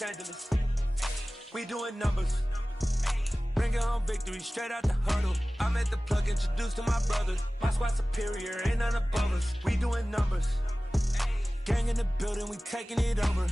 Los Angeles. We doing numbers. Bringing home victory straight out the huddle. I'm at the plug, introduced to my brother. My squad superior, ain't none above us. We doing numbers. Gang in the building, we taking it over.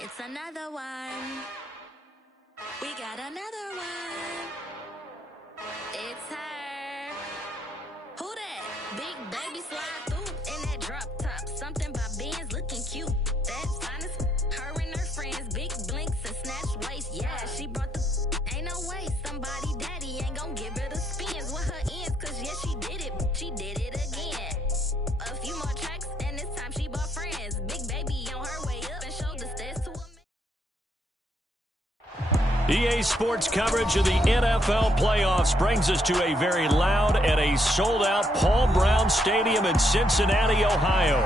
It's another one. We got another one. It's her. Who that? Big baby slide through in that drop top. Something by Benz looking cute. That's honest. Her and her friends, big blinks and snatch waist. Yeah, she brought the. Ain't no way somebody daddy ain't gon' give her the spins with her ends. Cause yeah, she did it. She did it again. A few more tracks and this time she bought friends. Big baby on her way up and showed the stairs to a. EA Sports coverage of the NFL playoffs brings us to a very loud and a sold-out Paul Brown Stadium in Cincinnati, Ohio.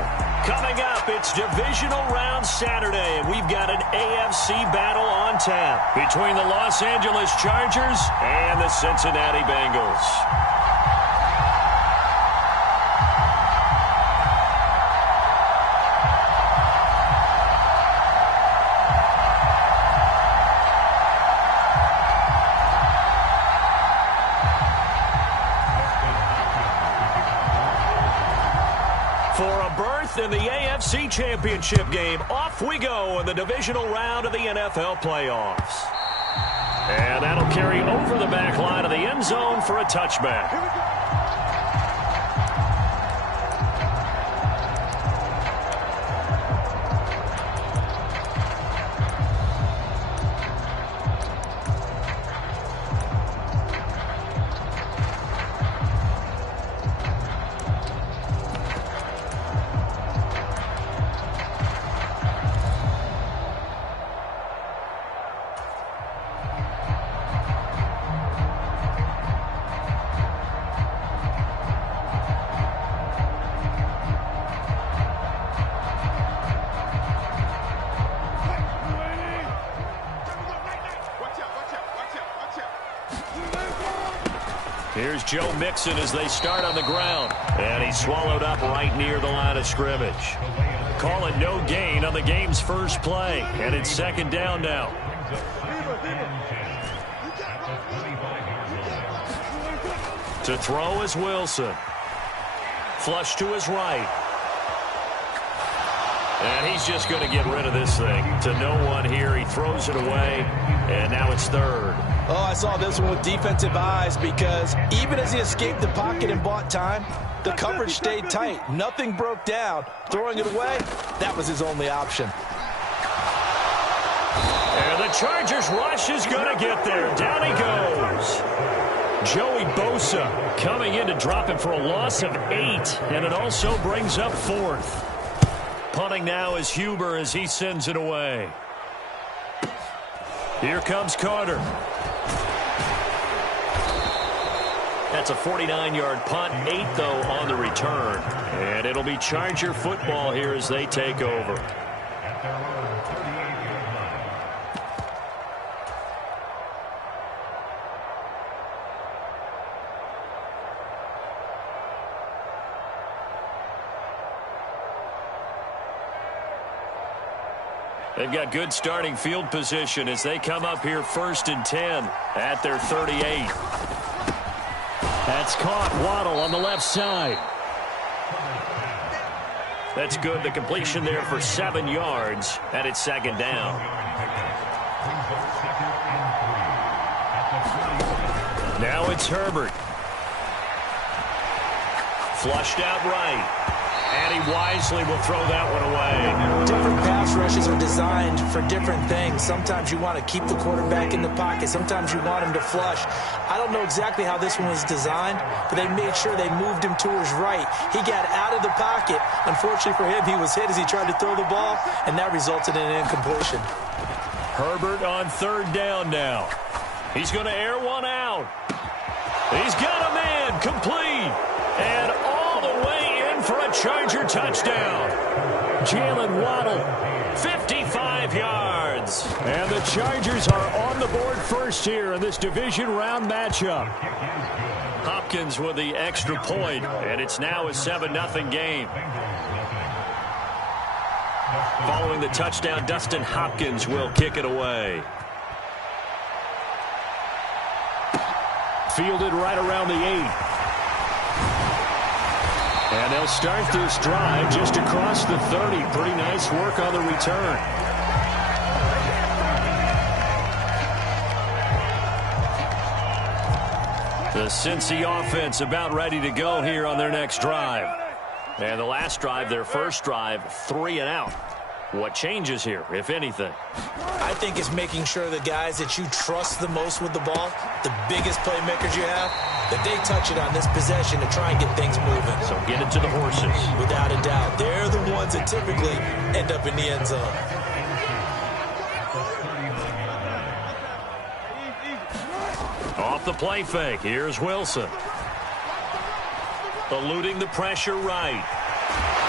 Coming up, it's Divisional Round Saturday, and we've got an AFC battle on tap between the Los Angeles Chargers and the Cincinnati Bengals. In the AFC Championship game, off we go in the divisional round of the NFL playoffs. And that'll carry over the back line of the end zone for a touchback. Here we go. Here's Joe Mixon as they start on the ground. And he's swallowed up right near the line of scrimmage. Call it no gain on the game's first play. And it's second down now. To throw is Wilson. Flush to his right. And he's just going to get rid of this thing. To no one here. He throws it away. And now it's third. Oh, I saw this one with defensive eyes because even as he escaped the pocket and bought time, the coverage stayed tight. Nothing broke down. Throwing it away, that was his only option. And the Chargers rush is going to get there. Down he goes. Joey Bosa coming in to drop him for a loss of 8. And it also brings up fourth. Punting now is Huber as he sends it away. Here comes Carter. That's a 49-yard punt, 8 though on the return. And it'll be Charger football here as they take over. They've got good starting field position as they come up here 1st and 10 at their 38. That's caught. Waddle on the left side. That's good. The completion there for 7 yards, and it's second down. Now it's Herbert. Flushed out right. And he wisely will throw that one away. Different pass rushes are designed for different things. Sometimes you want to keep the quarterback in the pocket. Sometimes you want him to flush. I don't know exactly how this one was designed, but they made sure they moved him to his right. He got out of the pocket, Unfortunately for him, he was hit as he tried to throw the ball, and that resulted in an incompletion. Herbert on third down now. He's going to air one out. He's got a man complete. And all the way in for a Charger touchdown. Jalen Waddle, 55 yards. And the Chargers are on the board first here in this division round matchup. Hopkins with the extra point, and it's now a 7-0 game. Following the touchdown, Dustin Hopkins will kick it away. Fielded right around the 8. And they'll start this drive just across the 30. Pretty nice work on the return. The Cincy offense about ready to go here on their next drive. And the last drive, their first drive, 3 and out. What changes here, if anything? I think it's making sure the guys that you trust the most with the ball, the biggest playmakers you have, that they touch it on this possession to try and get things moving. So get it to the horses. Without a doubt. They're the ones that typically end up in the end zone. Off the play fake, here's Wilson. Eluding the pressure right.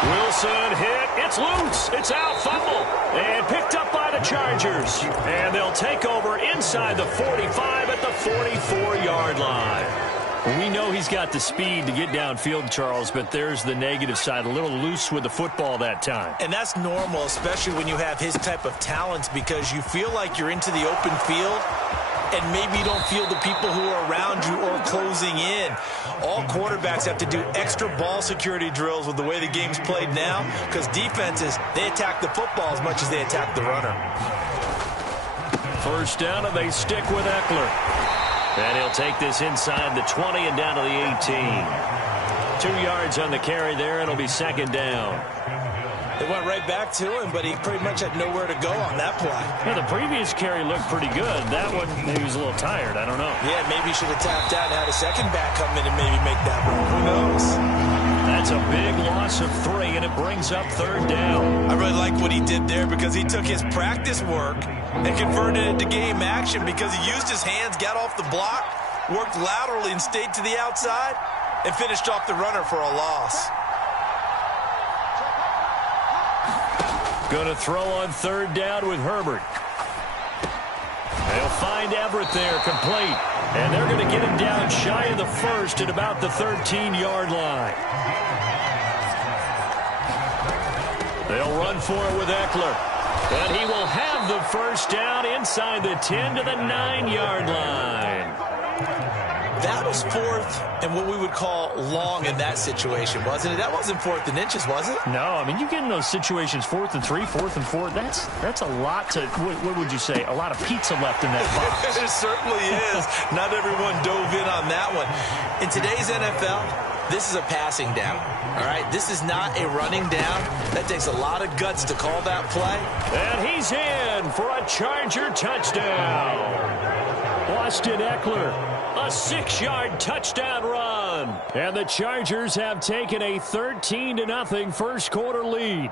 Wilson hit, it's loose, it's out, fumble, and picked up by the Chargers. And they'll take over inside the 45 at the 44-yard line. We know he's got the speed to get downfield, Charles, but there's the negative side, a little loose with the football that time. And that's normal, especially when you have his type of talents, because you feel like you're into the open field, and maybe you don't feel the people who are around you or closing in. All quarterbacks have to do extra ball security drills with the way the game's played now, because defenses, they attack the football as much as they attack the runner. First down, and they stick with Eckler. And he'll take this inside the 20 and down to the 18. 2 yards on the carry there, and it'll be second down. They went right back to him, but he pretty much had nowhere to go on that play. Yeah, the previous carry looked pretty good. That one, he was a little tired. I don't know. Yeah, maybe he should have tapped out and had a second back come in and maybe make that move. Who knows? That's a big loss of 3, and it brings up third down. I really like what he did there, because he took his practice work and converted it to game action, because he used his hands, got off the block, worked laterally and stayed to the outside, and finished off the runner for a loss. Going to throw on third down with Herbert. They'll find Everett there, complete. And they're going to get him down shy of the first at about the 13-yard line. They'll run for it with Eckler. And he will have the first down inside the 10 to the 9-yard line. That was fourth and what we would call long in that situation, wasn't it? That wasn't 4th and inches, was it? No, I mean, you get in those situations, 4th and 3, 4th and 4. That's a lot to, what would you say, a lot of pizza left in that box. It certainly is. Not everyone dove in on that one. In today's NFL, this is a passing down, all right? This is not a running down. That takes a lot of guts to call that play. And he's in for a Charger touchdown. Austin Eckler, a 6-yard touchdown run. And the Chargers have taken a 13-0 first quarter lead.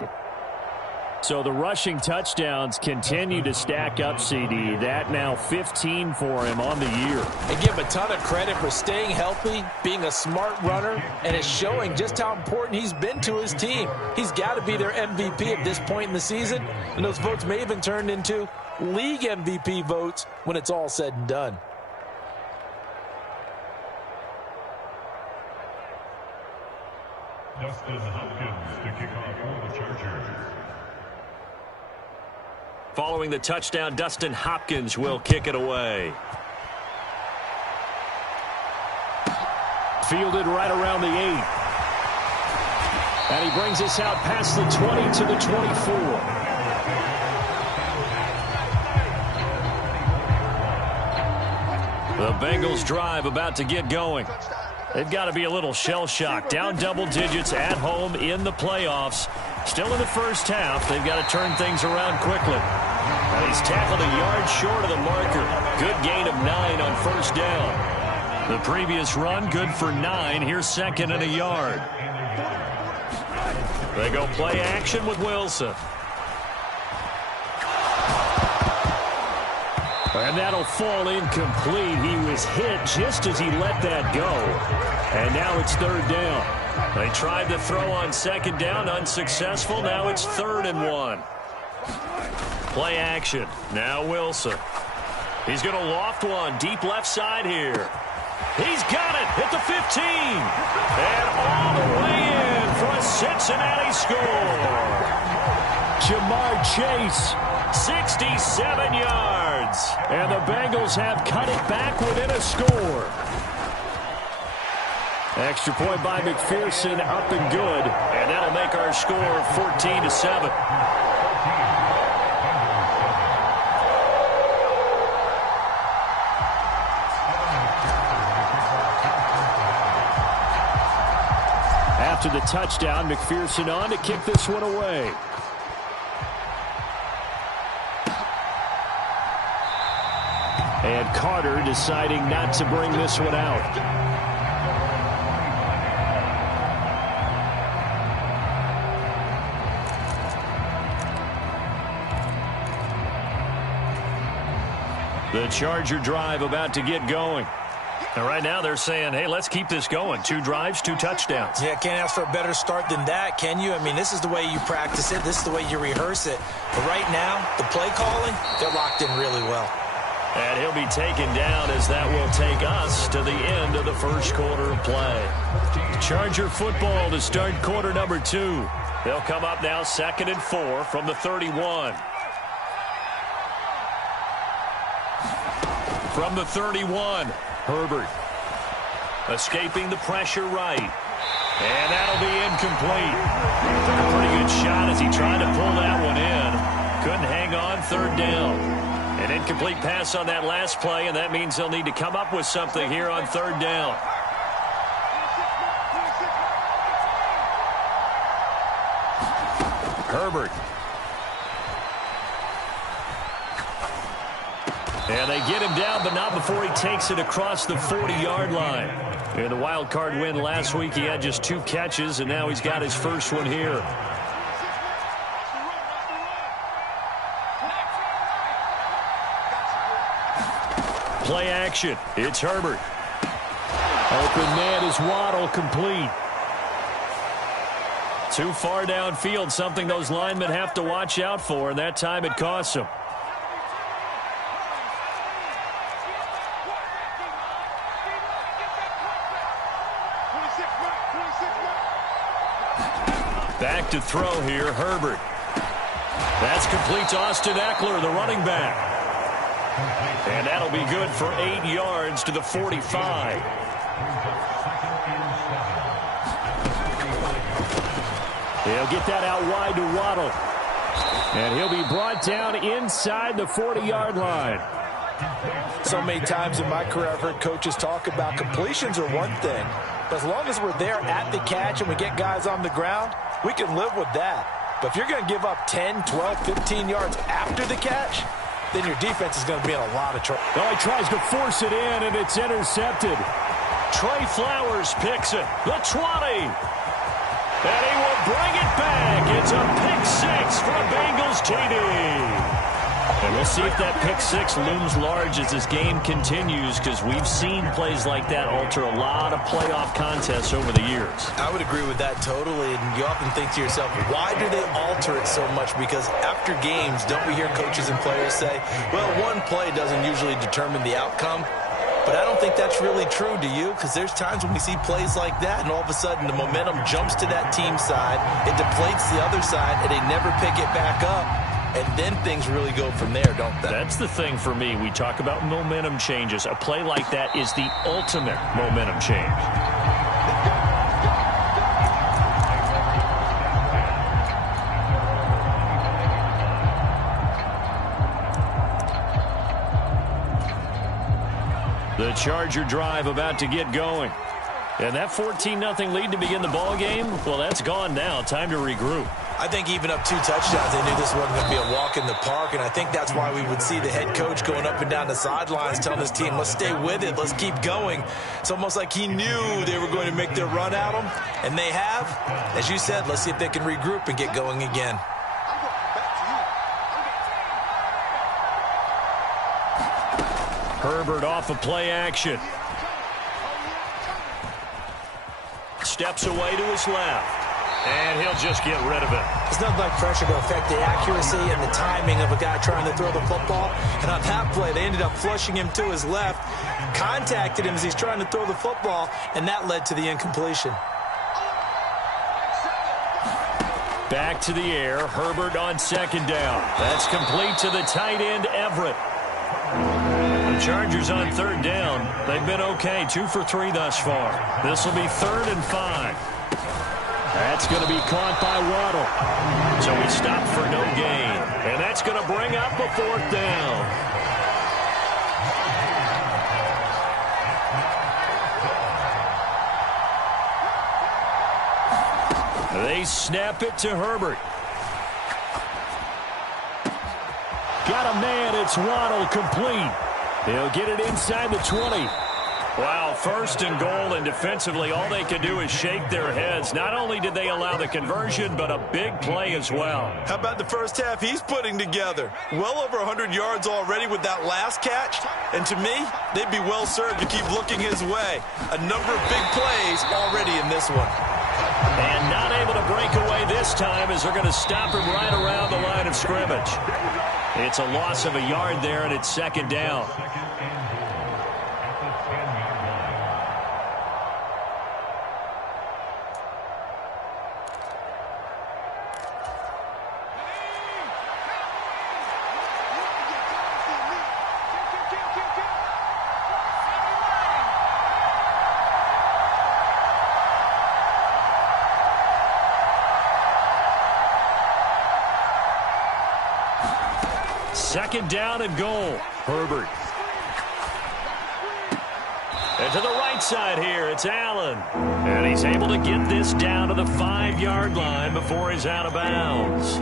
So the rushing touchdowns continue to stack up, CD. That now 15 for him on the year. And give him a ton of credit for staying healthy, being a smart runner, and it's showing just how important he's been to his team. He's got to be their MVP at this point in the season, and those votes may even turn into league MVP votes when it's all said and done. Dustin Hopkins to kick off for the Chargers. Following the touchdown, Dustin Hopkins will kick it away. Fielded right around the 8. And he brings us out past the 20 to the 24. The Bengals drive about to get going. They've got to be a little shell-shocked. Down double digits at home in the playoffs. Still in the first half. They've got to turn things around quickly. And he's tackled a yard short of the marker. Good gain of 9 on first down. The previous run, good for 9. Here's second and a yard. They go play action with Wilson. And that'll fall incomplete. He was hit just as he let that go. And now it's third down. They tried to throw on second down, unsuccessful. Now it's 3rd and 1. Play action. Now Wilson. He's going to loft one deep left side here. He's got it at the 15. And all the way in for a Cincinnati score. Jamar Chase, 67 yards. And the Bengals have cut it back within a score. Extra point by McPherson, up and good. And that'll make our score 14-7. After the touchdown, McPherson on to kick this one away. And Carter deciding not to bring this one out. The Charger drive about to get going. And right now they're saying, hey, let's keep this going. 2 drives, 2 touchdowns. Yeah, can't ask for a better start than that, can you? I mean, this is the way you practice it. This is the way you rehearse it. But right now, the play calling, they're locked in really well. And he'll be taken down as that will take us to the end of the first quarter of play. Charger football to start quarter number 2. They'll come up now 2nd and 4 from the 31. From the 31, Herbert escaping the pressure right. And that'll be incomplete. Took a pretty good shot as he tried to pull that one in. Couldn't hang on, 3rd down. An incomplete pass on that last play, and that means they'll need to come up with something here on 3rd down. Herbert. And they get him down, but not before he takes it across the 40-yard line. In the wild card win last week, he had just 2 catches, and now he's got his first one here. Play action. It's Herbert. Open man is Waddle, complete. Too far downfield, something those linemen have to watch out for, and that time it costs them. Back to throw here, Herbert. That's complete to Austin Eckler, the running back. And that'll be good for 8 yards to the 45. He'll get that out wide to Waddle. And he'll be brought down inside the 40-yard line. So many times in my career, I've heard coaches talk about completions are one thing. But as long as we're there at the catch and we get guys on the ground, we can live with that. But if you're going to give up 10, 12, 15 yards after the catch, then your defense is going to be in a lot of trouble. Oh, he tries to force it in, and it's intercepted. Trey Flowers picks it. The 20. And he will bring it back. It's a pick 6 for a Bengals TD. And we'll see if that pick 6 looms large as this game continues, because we've seen plays like that alter a lot of playoff contests over the years. I would agree with that totally. And you often think to yourself, why do they alter it so much? Because after games, don't we hear coaches and players say, well, one play doesn't usually determine the outcome? But I don't think that's really true, do you? Because there's times when we see plays like that, and all of a sudden the momentum jumps to that team side, it deflates the other side, and they never pick it back up. And then things really go from there, don't they? That's the thing for me. We talk about momentum changes. A play like that is the ultimate momentum change. The Charger drive about to get going. And that 14-0 lead to begin the ball game, well, that's gone now. Time to regroup. I think even up 2 touchdowns, they knew this wasn't going to be a walk in the park, and I think that's why we would see the head coach going up and down the sidelines telling his team, let's stay with it, let's keep going. It's almost like he knew they were going to make their run at him, and they have. As you said, let's see if they can regroup and get going again. Herbert off of play action. Steps away to his left. And he'll just get rid of it. There's nothing like pressure to affect the accuracy and the timing of a guy trying to throw the football. And on that play, they ended up flushing him to his left, contacted him as he's trying to throw the football, and that led to the incompletion. Back to the air. Herbert on second down. That's complete to the tight end, Everett. The Chargers on third down. They've been okay. 2 for 3 thus far. This will be 3rd and 5. That's going to be caught by Waddle. So he stopped for no gain. And that's going to bring up a 4th down. They snap it to Herbert. Got a man. It's Waddle, complete. He'll get it inside the 20. Wow, 1st and goal, and defensively all they can do is shake their heads. Not only did they allow the conversion, but a big play as well. How about the first half he's putting together? Well over 100 yards already with that last catch. And to me, they'd be well served to keep looking his way. A number of big plays already in this one. And not able to break away this time as they're going to stop him right around the line of scrimmage. It's a loss of a yard there, and it's 2nd down. Second down and goal. Herbert. And to the right side here, it's Allen. And he's able to get this down to the 5-yard line before he's out of bounds.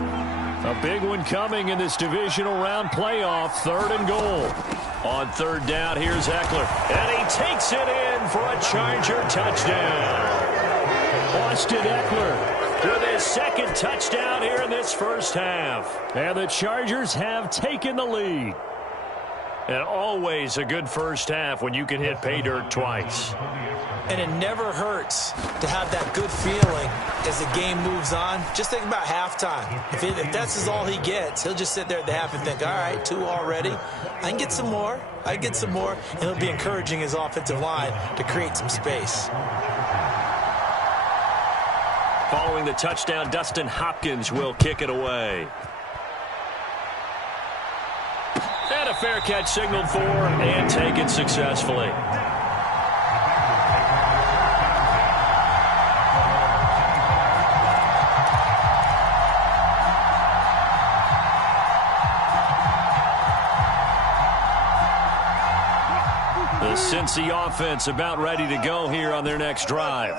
A big one coming in this divisional round playoff, 3rd and goal. On 3rd down, here's Eckler. And he takes it in for a Charger touchdown. Austin Eckler with his 2nd touchdown here in this first half. And the Chargers have taken the lead. And always a good first half when you can hit pay dirt twice. And it never hurts to have that good feeling as the game moves on. Just think about halftime. If that's all he gets, he'll just sit there at the half and think, all right, 2 already. I can get some more. I can get some more. And he'll be encouraging his offensive line to create some space. Following the touchdown, Dustin Hopkins will kick it away. And a fair catch signaled for and taken successfully. The Cincy offense about ready to go here on their next drive.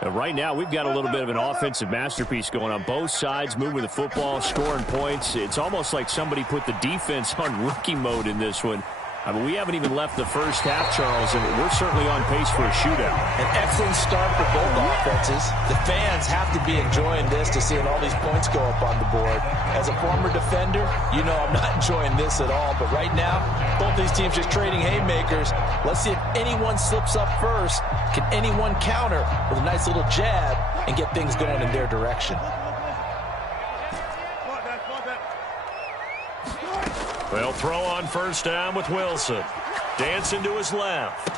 And right now, we've got a little bit of an offensive masterpiece going on both sides, moving the football, scoring points. It's almost like somebody put the defense on rookie mode in this one. I mean, we haven't even left the first half, Charles, and we're certainly on pace for a shootout. An excellent start for both offenses. The fans have to be enjoying this to seeing all these points go up on the board. As a former defender, you know I'm not enjoying this at all. But right now, both these teams just trading haymakers. Let's see if anyone slips up first. Can anyone counter with a nice little jab and get things going in their direction? They'll throw on first down with Wilson. Dancing to his left.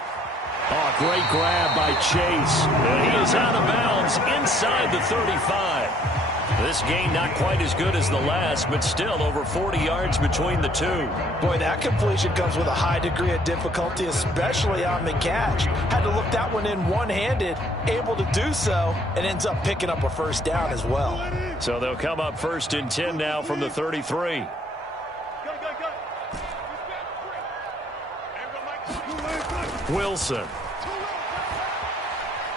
Oh, great grab by Chase. And he is out of bounds inside the 35. This game not quite as good as the last, but still over 40 yards between the two. Boy, that completion comes with a high degree of difficulty, especially on the catch. Had to look that one in one-handed, able to do so, and ends up picking up a first down as well. So they'll come up 1st and 10 now from the 33. Wilson.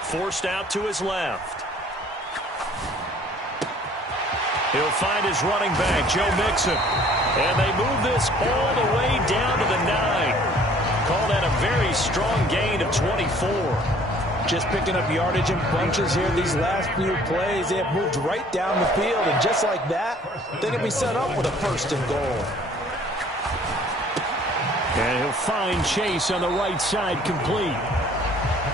Forced out to his left. He'll find his running back, Joe Mixon. And they move this all the way down to the 9. Call that a very strong gain of 24. Just picking up yardage in bunches here these last few plays. They have moved right down the field, and just like that, they're going to be set up with a 1st and goal. And he'll find Chase on the right side complete.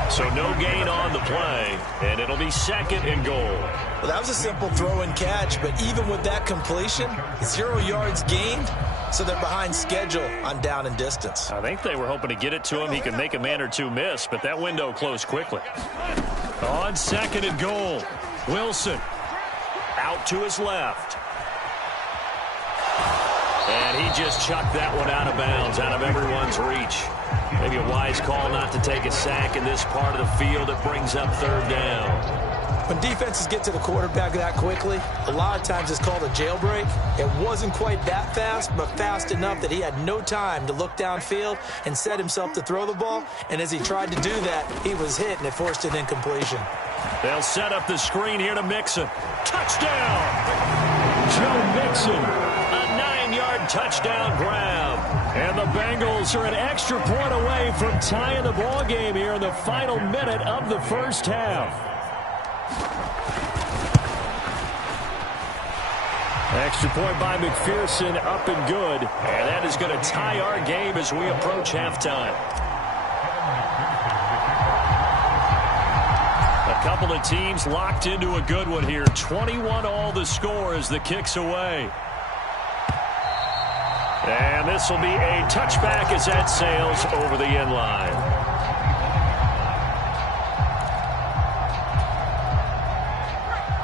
So no gain on the play, and it'll be 2nd and goal. Well, that was a simple throw and catch, but even with that completion, 0 yards gained, so they're behind schedule on down and distance. I think they were hoping to get it to him. He could make a man or two miss, but that window closed quickly. On 2nd and goal, Wilson out to his left. And he just chucked that one out of bounds, out of everyone's reach. Maybe a wise call not to take a sack in this part of the field. It brings up 3rd down. When defenses get to the quarterback that quickly, a lot of times it's called a jailbreak. It wasn't quite that fast, but fast enough that he had no time to look downfield and set himself to throw the ball. And as he tried to do that, he was hit, and it forced an incompletion. They'll set up the screen here to Mixon. Touchdown! Joe Mixon, a 9-yard touchdown grab. And the Bengals are an extra point away from tying the ball game here in the final minute of the first half. Extra point by McPherson, up and good. And that is going to tie our game as we approach halftime. A couple of teams locked into a good one here. 21-all the score as the kick's away. And this will be a touchback as that sails over the end line.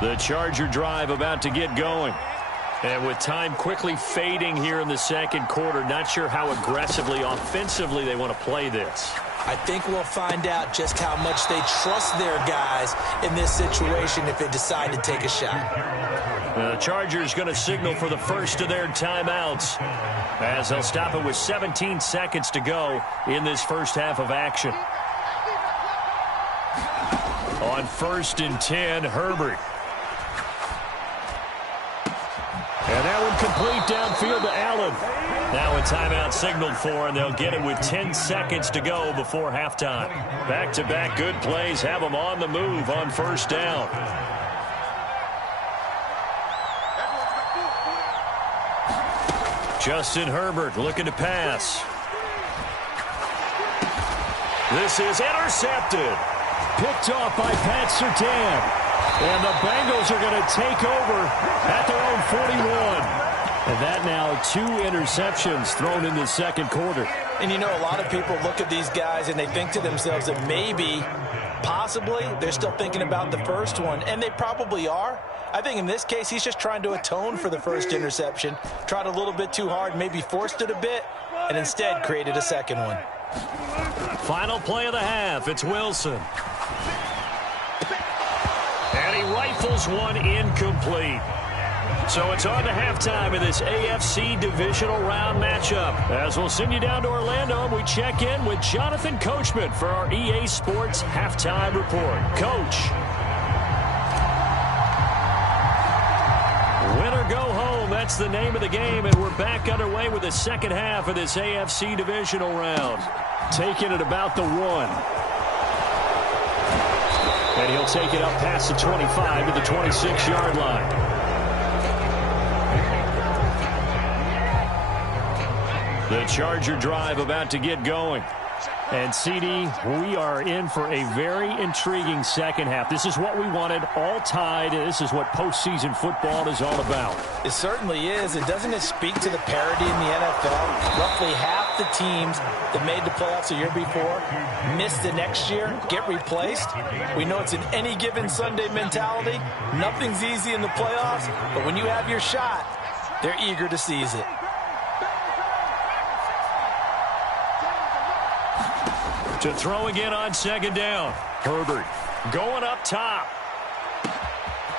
The Charger drive about to get going. And with time quickly fading here in the 2nd quarter, not sure how aggressively, offensively they want to play this. I think we'll find out just how much they trust their guys in this situation if they decide to take a shot. The Chargers going to signal for the first of their timeouts as they'll stop it with 17 seconds to go in this first half of action. On 1st and 10, Herbert. And that one complete downfield to Allen. Now a timeout signaled for, and they'll get it with 10 seconds to go before halftime. Back-to-back good plays have them on the move on 1st down. Justin Herbert looking to pass. This is intercepted. Picked off by Pat Surtain. And the Bengals are going to take over at their own 41. And that now 2 interceptions thrown in the 2nd quarter. And you know, a lot of people look at these guys and they think to themselves that maybe, possibly, they're still thinking about the first one. And they probably are. I think in this case, he's just trying to atone for the first interception. Tried a little bit too hard, maybe forced it a bit, and instead created a 2nd one. Final play of the half. It's Wilson. And he rifles one incomplete. So it's on to halftime in this AFC divisional round matchup. As we'll send you down to Orlando, we check in with Jonathan Coachman for our EA Sports Halftime Report. Coach. Win or go home, that's the name of the game, and we're back underway with the 2nd half of this AFC divisional round. Taking it about the 1. And he'll take it up past the 25 to the 26-yard line. The Charger drive about to get going. And, CD, we are in for a very intriguing 2nd half. This is what we wanted, all tied. This is what postseason football is all about. It certainly is. And doesn't it speak to the parity in the NFL? Roughly half the teams that made the playoffs the year before miss the next year, get replaced. We know it's an any given Sunday mentality. Nothing's easy in the playoffs, but when you have your shot, they're eager to seize it. To throw again on 2nd down. Herbert going up top.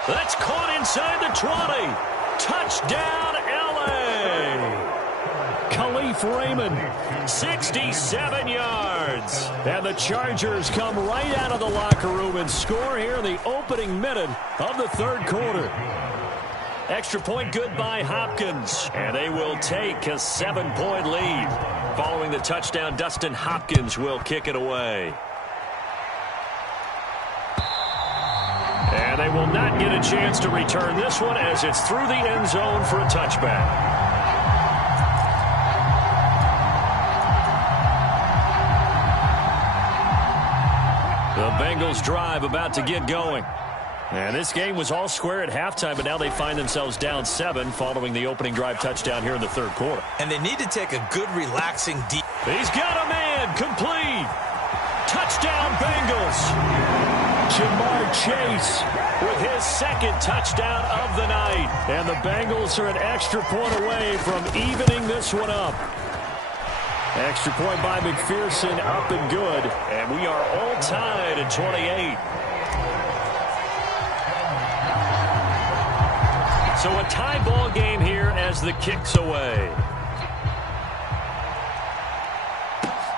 That's caught inside the 20. Touchdown, L.A. Khalif Raymond, 67 yards. And the Chargers come right out of the locker room and score here in the opening minute of the 3rd quarter. Extra point good by Hopkins. And they will take a 7-point lead. Following the touchdown, Dustin Hopkins will kick it away. And they will not get a chance to return this one as it's through the end zone for a touchback. The Bengals drive about to get going. And this game was all square at halftime, but now they find themselves down 7 following the opening drive touchdown here in the third quarter. And they need to take a good, relaxing deep. He's got a man, complete. Touchdown, Bengals. Jamar Chase with his second touchdown of the night. And the Bengals are an extra point away from evening this one up. Extra point by McPherson, up and good. And we are all tied at 28. So a tie ball game here as the kick's away.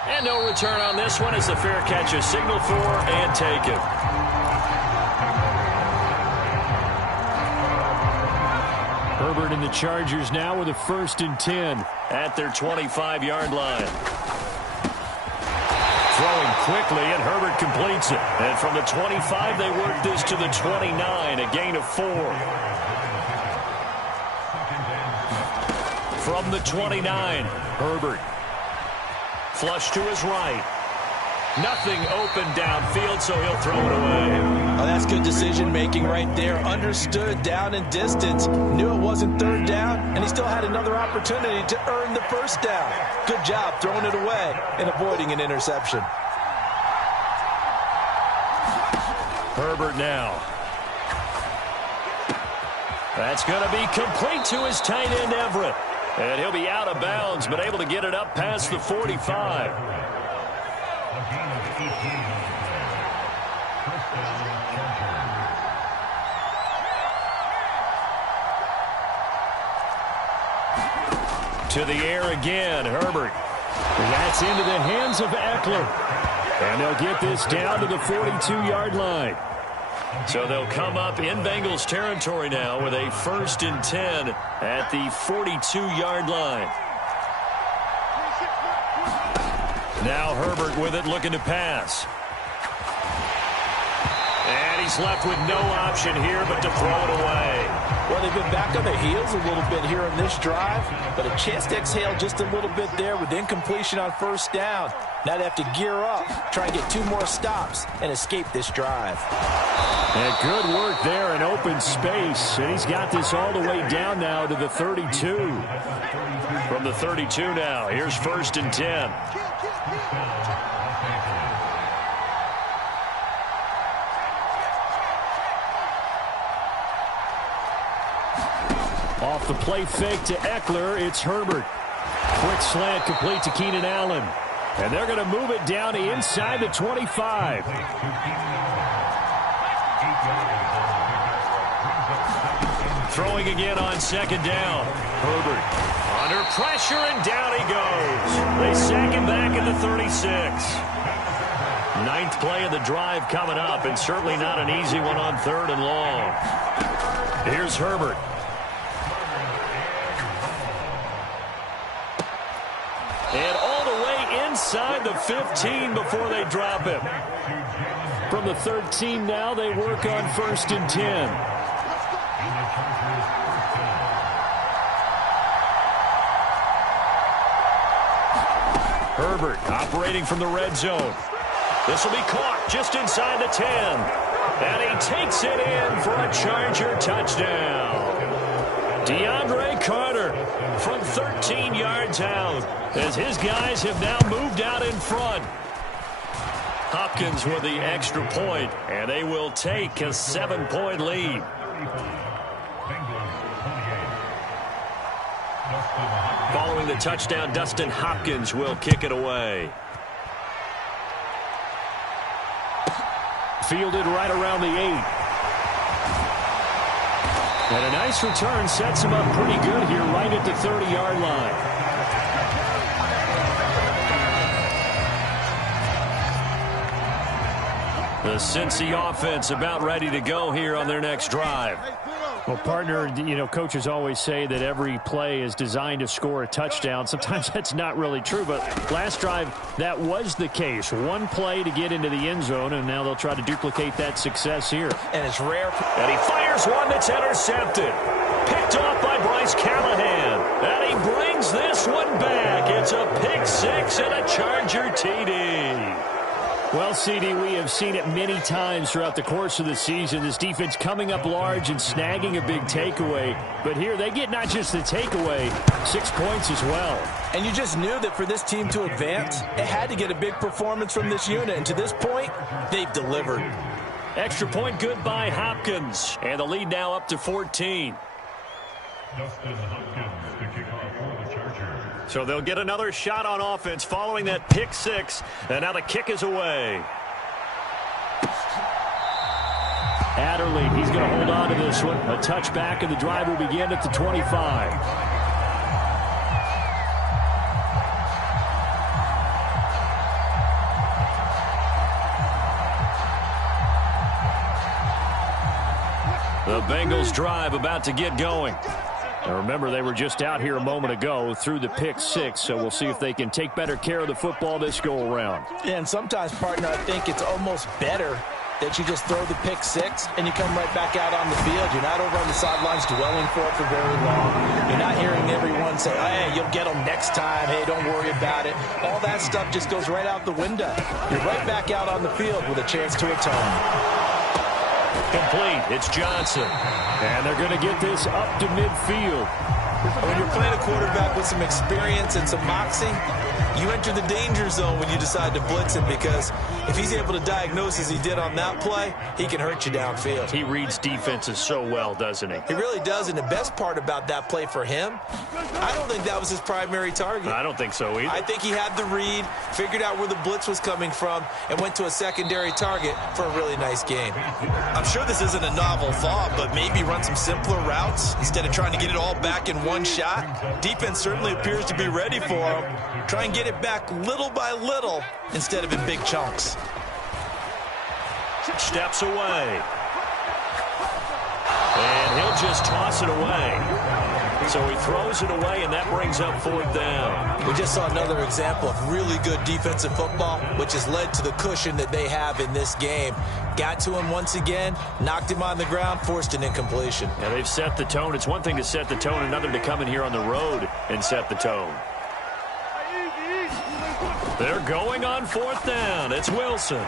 And no return on this one as the fair catch is signaled for and taken. Herbert and the Chargers now with a 1st and 10 at their 25-yard line. Throwing quickly, and Herbert completes it. And from the 25, they work this to the 29, a gain of 4. From the 29, Herbert. Flush to his right. Nothing open downfield, so he'll throw it away. Oh, that's good decision-making right there. Understood down and distance. Knew it wasn't 3rd down, and he still had another opportunity to earn the 1st down. Good job throwing it away and avoiding an interception. Herbert now. That's going to be complete to his tight end, Everett. And he'll be out of bounds, but able to get it up past the 45. To the air again, Herbert. That's into the hands of Eckler. And they'll get this down to the 42-yard line. So they'll come up in Bengals territory now with a 1st and 10 at the 42-yard line. Now Herbert with it, looking to pass. And he's left with no option here but to throw it away. Well, they've been back on their heels a little bit here in this drive, but a chance to exhale just a little bit there with incompletion on 1st down. Now they have to gear up, try and get 2 more stops, and escape this drive. And good work there in open space. And he's got this all the way down now to the 32. From the 32 now, here's 1st and 10. Off the play fake to Eckler, it's Herbert. Quick slant complete to Keenan Allen. And they're going to move it down to inside the 25. Throwing again on 2nd down. Herbert under pressure, and down he goes. They sack him back at the 36. 9th play of the drive coming up, and certainly not an easy one on 3rd and long. Here's Herbert. And all the way inside the 15 before they drop him. From the 13 now, they work on 1st and 10. Herbert operating from the red zone. This will be caught just inside the 10. And he takes it in for a Charger touchdown. DeAndre Carter from 13 yards out as his guys have now moved out in front. Hopkins with the extra point, and they will take a 7-point lead. Following the touchdown, Dustin Hopkins will kick it away. Fielded right around the 8. And a nice return sets him up pretty good here right at the 30-yard line. The Cincy offense about ready to go here on their next drive. Well, partner, coaches always say that every play is designed to score a touchdown. Sometimes that's not really true, but last drive, that was the case. One play to get into the end zone, and now they'll try to duplicate that success here. And it's rare. And he fires one that's intercepted. Picked off by Bryce Callahan. And he brings this one back. It's a pick six and a Charger TD. Well, CD, we have seen it many times throughout the course of the season. This defense coming up large and snagging a big takeaway. But here they get not just the takeaway, 6 points as well. And you just knew that for this team to advance, it had to get a big performance from this unit. And to this point, they've delivered. Extra point good by Hopkins. And the lead now up to 14. Justin Hopkins to kick off for the Chargers. So they'll get another shot on offense following that pick six. And now the kick is away. Adderley, he's going to hold on to this one. A touchback, and the drive will begin at the 25. The Bengals drive about to get going. Now remember, they were just out here a moment ago through the pick six, so we'll see if they can take better care of the football this go-around. And sometimes, partner, I think it's almost better that you just throw the pick six and you come right back out on the field. You're not over on the sidelines dwelling for it for very long. You're not hearing everyone say, hey, you'll get them next time. Hey, don't worry about it. All that stuff just goes right out the window. You're right back out on the field with a chance to atone. Complete. It's Johnson. And they're going to get this up to midfield. When you're playing a quarterback with some experience and some moxie, you enter the danger zone when you decide to blitz him, because if he's able to diagnose as he did on that play, he can hurt you downfield. He reads defenses so well, doesn't he? He really does, and the best part about that play for him, I don't think that was his primary target. I don't think so either. I think he had the read, figured out where the blitz was coming from, and went to a secondary target for a really nice game. I'm sure this isn't a novel thought, but maybe run some simpler routes instead of trying to get it all back in one shot. Defense certainly appears to be ready for him. Try and get it back little by little instead of in big chunks. Steps away. And he'll just toss it away. So he throws it away, and that brings up fourth down. We just saw another example of really good defensive football, which has led to the cushion that they have in this game. Got to him once again, knocked him on the ground, forced an incompletion. Yeah, they've set the tone. It's one thing to set the tone, another to come in here on the road and set the tone. They're going on fourth down. It's Wilson.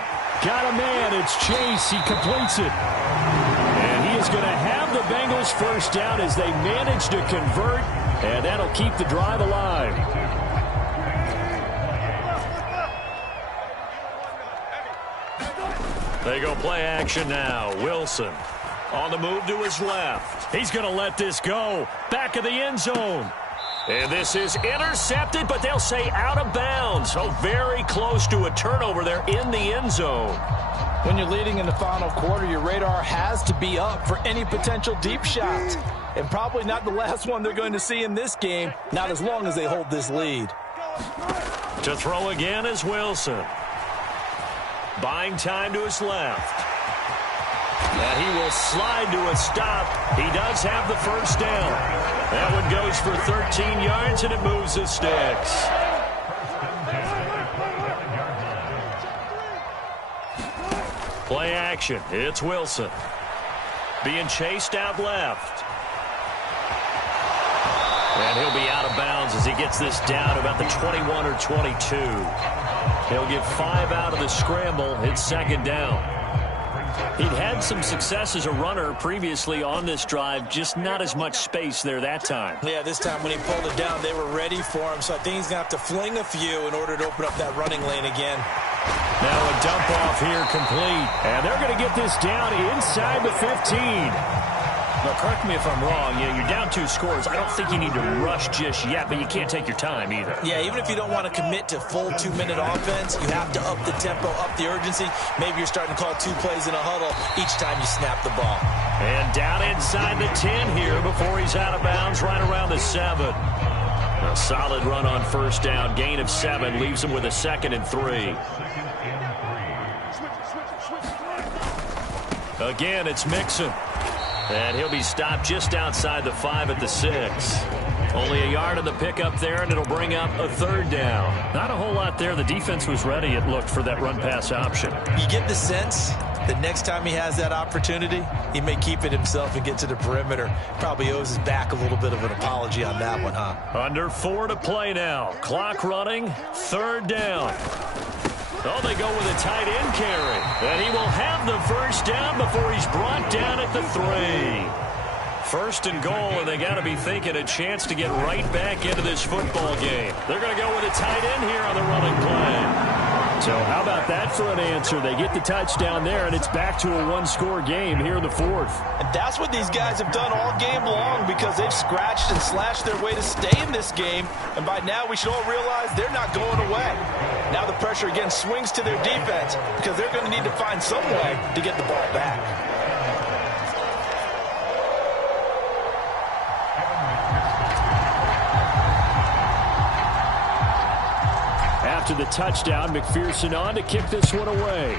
Got a man. It's Chase. He completes it. And he is going to have the Bengals first down as they manage to convert, and that'll keep the drive alive. They go play action now. Wilson on the move to his left. He's going to let this go. Back of the end zone. And this is intercepted, but they'll say out of bounds. So very close to a turnover there in the end zone. When you're leading in the final quarter, your radar has to be up for any potential deep shots. And probably not the last one they're going to see in this game, not as long as they hold this lead. To throw again is Wilson. Buying time to his left. And he will slide to a stop. He does have the first down. That one goes for 13 yards, and it moves the sticks. Play action. It's Wilson. Being chased out left. And he'll be out of bounds as he gets this down about the 21 or 22. He'll get 5 out of the scramble. It's second down. He'd had some success as a runner previously on this drive, just not as much space there that time. Yeah, this time when he pulled it down, they were ready for him, so I think he's going to have to fling a few in order to open up that running lane again. Now a dump off here complete, and they're going to get this down inside the 15. Now, correct me if I'm wrong. You're down 2 scores. I don't think you need to rush just yet, but you can't take your time either. Yeah, even if you don't want to commit to full 2-minute offense, you have to up the tempo, up the urgency. Maybe you're starting to call 2 plays in a huddle each time you snap the ball. And down inside the 10 here before he's out of bounds, right around the 7. A solid run on first down. Gain of 7 leaves him with a 2nd and 3. Again, it's Mixon. And he'll be stopped just outside the 5 at the 6. Only a yard on the pickup there, and it'll bring up a 3rd down. Not a whole lot there. The defense was ready, it looked, for that run-pass option. You get the sense that next time he has that opportunity, he may keep it himself and get to the perimeter. Probably owes his back a little bit of an apology on that one, huh? Under 4 to play now. Clock running, 3rd down. Oh, they go with a tight end carry. And he will have the 1st down before he's brought down at the 3. 1st and goal, and they got to be thinking a chance to get right back into this football game. They're going to go with a tight end here on the running play. So how about that for an answer? They get the touchdown there, and it's back to a 1-score game here in the 4th. And that's what these guys have done all game long, because they've scratched and slashed their way to stay in this game. And by now, we should all realize they're not going away. Now the pressure again swings to their defense, because they're going to need to find some way to get the ball back. After the touchdown, McPherson on to kick this one away.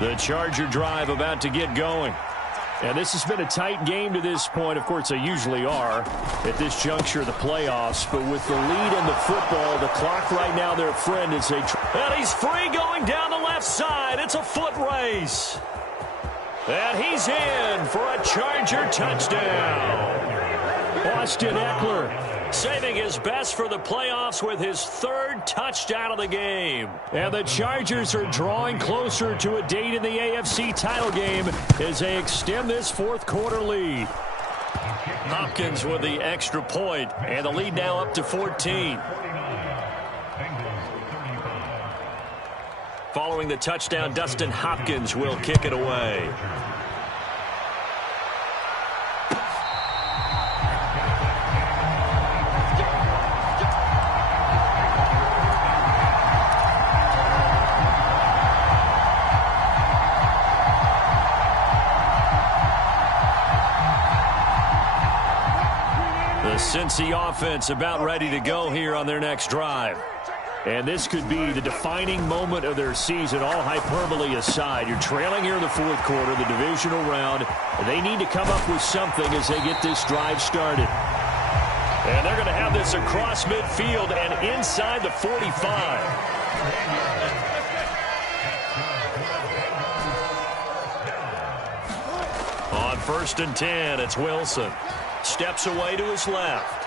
The Charger drive about to get going. And this has been a tight game to this point. Of course, they usually are at this juncture of the playoffs. But with the lead in the football, the clock right now, their friend, is and he's free going down the left side. It's a foot race. And he's in for a Charger touchdown. Austin Eckler saving his best for the playoffs with his 3rd touchdown of the game. And the Chargers are drawing closer to a date in the AFC title game as they extend this 4th quarter lead. Hopkins with the extra point, and the lead now up to 14. Following the touchdown, Dustin Hopkins will kick it away. Cincy offense about ready to go here on their next drive. And this could be the defining moment of their season, all hyperbole aside. You're trailing here in the 4th quarter, the divisional round. They need to come up with something as they get this drive started. And they're going to have this across midfield and inside the 45. On 1st and 10, it's Wilson. Steps away to his left.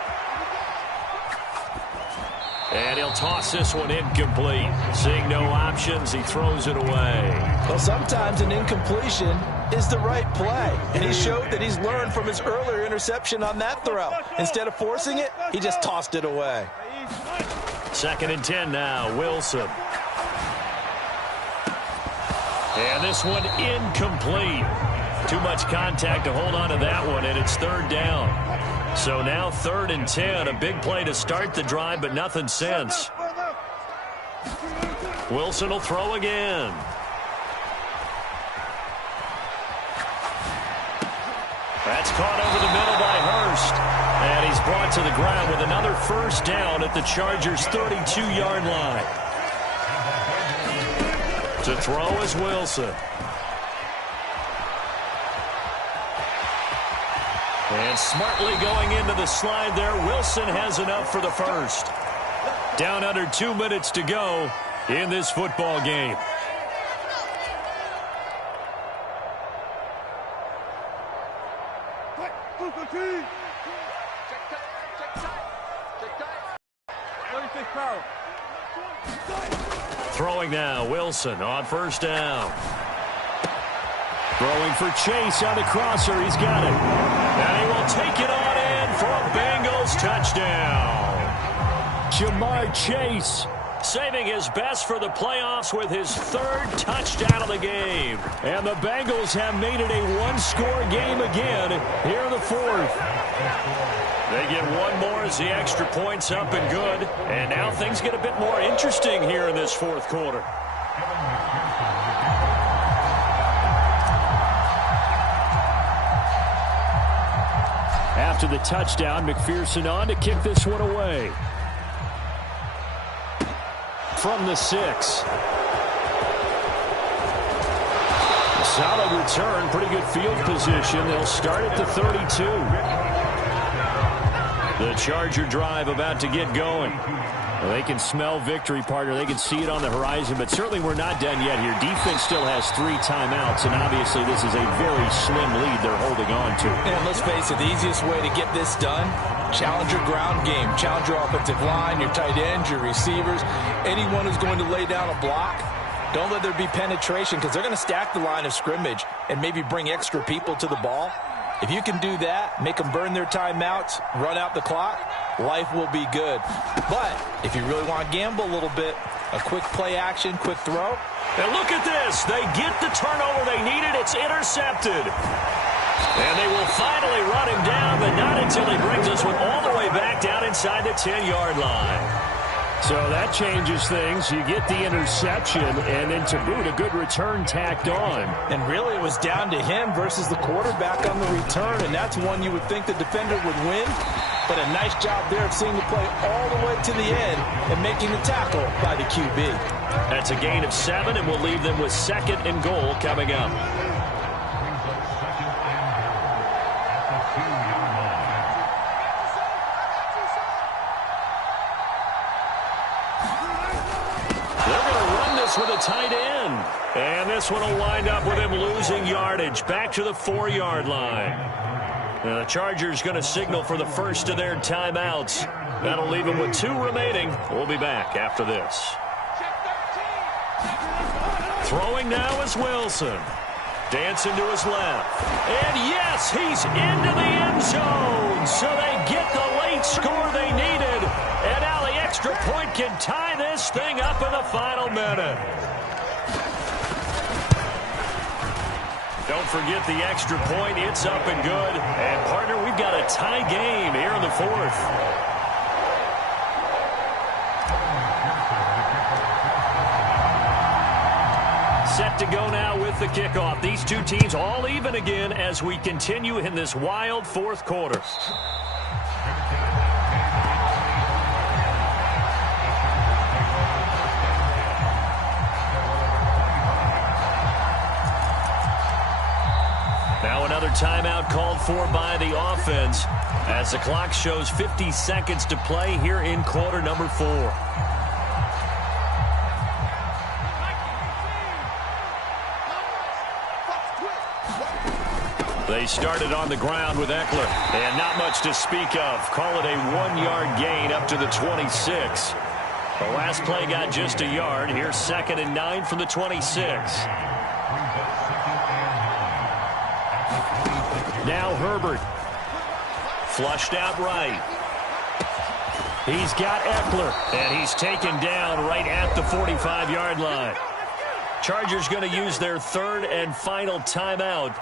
And he'll toss this one incomplete. Seeing no options, he throws it away. Well, sometimes an incompletion is the right play. And he showed that he's learned from his earlier interception on that throw. Instead of forcing it, he just tossed it away. 2nd and 10 now, Wilson. And this one incomplete. Too much contact to hold on to that one, and it's 3rd down. So now 3rd and 10, a big play to start the drive, but nothing since. Wilson will throw again. That's caught over the middle by Hurst. And he's brought to the ground with another 1st down at the Chargers' 32-yard line. To throw is Wilson. And smartly going into the slide there, Wilson has enough for the 1st. Down under 2 minutes to go in this football game. Throwing now, Wilson on 1st down. Throwing for Chase on the crosser. He's got it. And he will take it on in for a Bengals touchdown. Jamar Chase saving his best for the playoffs with his 3rd touchdown of the game. And the Bengals have made it a 1-score game again here in the 4th. They get one more as the extra point's up and good. And now things get a bit more interesting here in this 4th quarter. after the touchdown. McPherson on to kick this one away. From the 6. Solid return, pretty good field position. They'll start at the 32. The Charger drive about to get going. Well, they can smell victory, partner. They can see it on the horizon, but certainly we're not done yet here. Defense still has 3 timeouts, and obviously this is a very slim lead they're holding on to. And let's face it, the easiest way to get this done, challenge your ground game. Challenge your offensive line, your tight ends, your receivers, anyone who's going to lay down a block. Don't let there be penetration because they're going to stack the line of scrimmage and maybe bring extra people to the ball. If you can do that, make them burn their timeouts, run out the clock, life will be good. But if you really want to gamble a little bit, a quick play action, quick throw. And look at this. They get the turnover they needed. It's intercepted. And they will finally run him down, but not until he brings this one all the way back down inside the 10-yard line. So that changes things. You get the interception, and then to boot, a good return tacked on. And really, it was down to him versus the quarterback on the return, and that's one you would think the defender would win. But a nice job there of seeing the play all the way to the end and making the tackle by the QB. That's a gain of 7, and we'll leave them with 2nd and goal coming up. With a tight end. And this one will wind up with him losing yardage. Back to the 4-yard line. Now the Chargers going to signal for the first of their timeouts. That'll leave him with 2 remaining. We'll be back after this. Throwing now is Wilson. Dancing to his left. And yes, he's into the end zone. So they get the late score they needed. And now the extra point can tie this thing up in the final minute. Don't forget the extra point. It's up and good. And, partner, we've got a tie game here in the 4th. Set to go now with the kickoff. These two teams all even again as we continue in this wild 4th quarter. Now another timeout called for by the offense as the clock shows 50 seconds to play here in quarter number 4. They started on the ground with Eckler, and not much to speak of. Call it a 1-yard gain up to the 26. The last play got just a yard. Here's 2nd and 9 from the 26. Now Herbert. Flushed out right. He's got Eckler, and he's taken down right at the 45-yard line. Chargers going to use their 3rd and final timeout.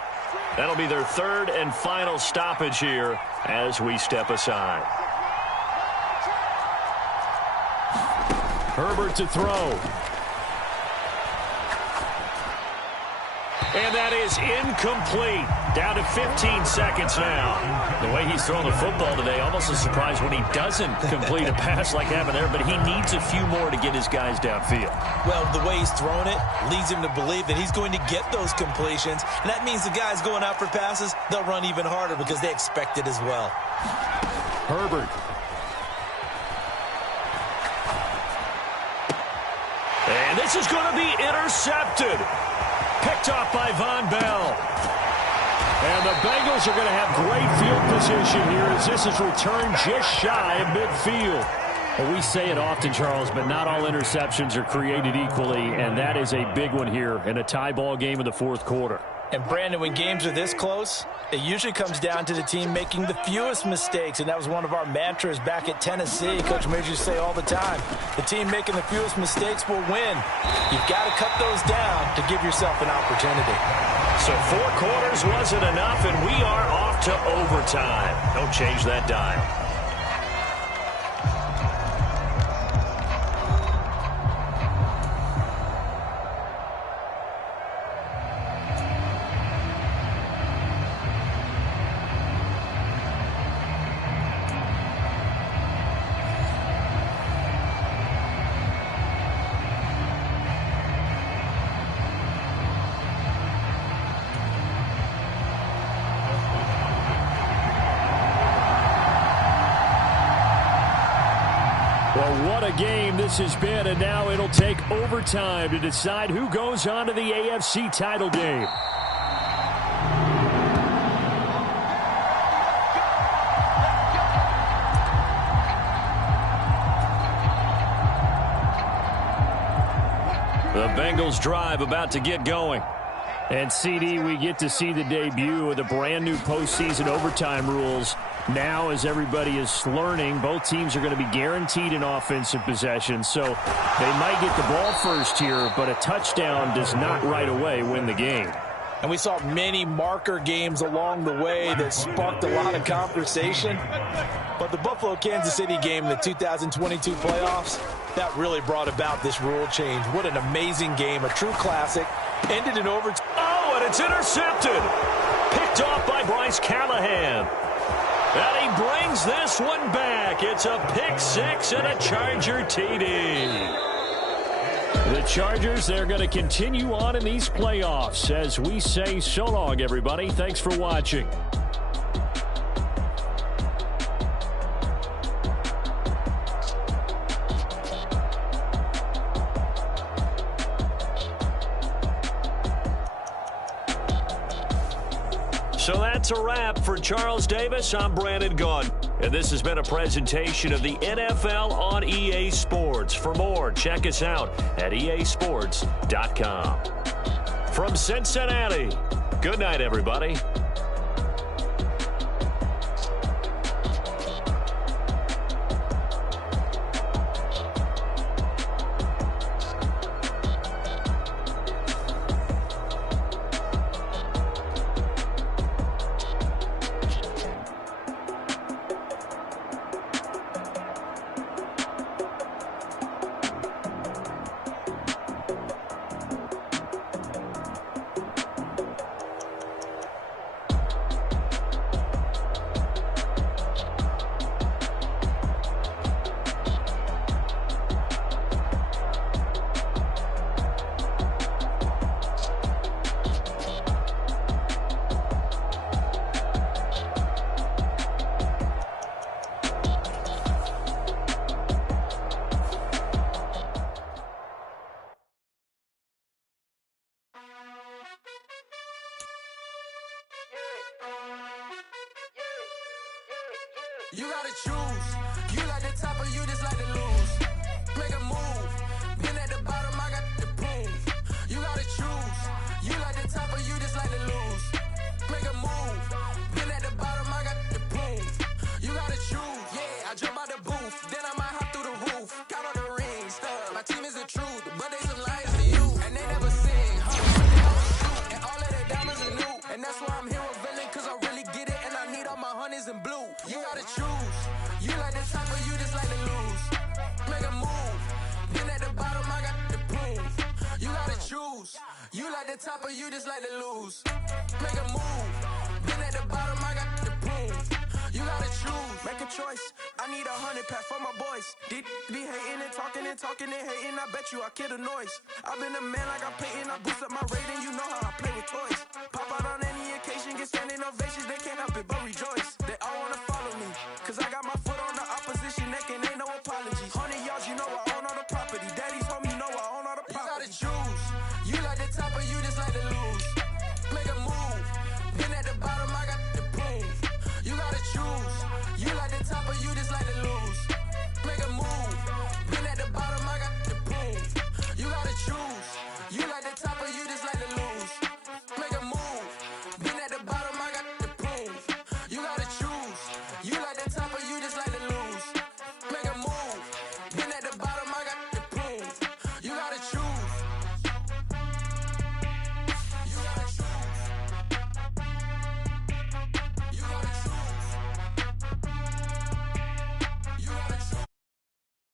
That'll be their 3rd and final stoppage here as we step aside. Herbert to throw. And that is incomplete. Down to 15 seconds now. The way he's throwing the football today, almost a surprise when he doesn't complete a pass like happened there, but he needs a few more to get his guys downfield. Well, the way he's thrown it leads him to believe that he's going to get those completions, and that means the guys going out for passes, they'll run even harder because they expect it as well. Herbert. And this is going to be intercepted. Picked off by Von Bell. And the Bengals are going to have great field position here as this is returned just shy of midfield. Well, we say it often, Charles, but not all interceptions are created equally, and that is a big one here in a tie ball game in the 4th quarter. And, Brandon, when games are this close, it usually comes down to the team making the fewest mistakes, and that was one of our mantras back at Tennessee. Coach Mears used to say all the time, the team making the fewest mistakes will win. You've got to cut those down to give yourself an opportunity. So 4 quarters wasn't enough, and we are off to overtime. Don't change that dial. what a game this has been, and now it'll take overtime to decide who goes on to the AFC title game. The Bengals drive about to get going. And, CD, we get to see the debut of the brand-new postseason overtime rules. Now, as everybody is learning, both teams are going to be guaranteed an offensive possession. So they might get the ball first here, but a touchdown does not right away win the game. And we saw many marker games along the way that sparked a lot of conversation. But the Buffalo-Kansas City game in the 2022 playoffs, that really brought about this rule change. What an amazing game, a true classic. Ended in overtime. Oh, and it's intercepted. Picked off by Bryce Callahan. And he brings this one back. It's a pick six and a Charger TD. The Chargers, they're going to continue on in these playoffs as we say so long, everybody. Thanks for watching. So that's a wrap for Charles Davis. I'm Brandon Gaudin. And this has been a presentation of the NFL on EA Sports. For more, check us out at easports.com. From Cincinnati, good night, everybody. You gotta choose. You like the top or you just like to lose. Make a move. Been at the bottom, I got the proof. You gotta choose. You like the top or you just like to lose. Make a move. Been at the bottom, I got the proof. You gotta choose. Yeah, I jump out the booth. Then I might hop through the roof. Count on the rings. My team is the truth, but they some liars to you. And they never sing. And all of their diamonds are new. And that's why I'm here revealing, cause I really get it. And I need all my honeys in blue. You gotta choose. You like the top or you just like to lose. Make a move. Been at the bottom, I got the proof. You gotta choose. You like the top or you just like to lose. Make a move. Been at the bottom, I got the proof. You gotta choose. Make a choice. I need 100 pack for my boys. Be hating and talking and talking and hating. I bet you I kill the noise. I've been a man like I'm Peyton. I boost up my rating. You know how I play with toys.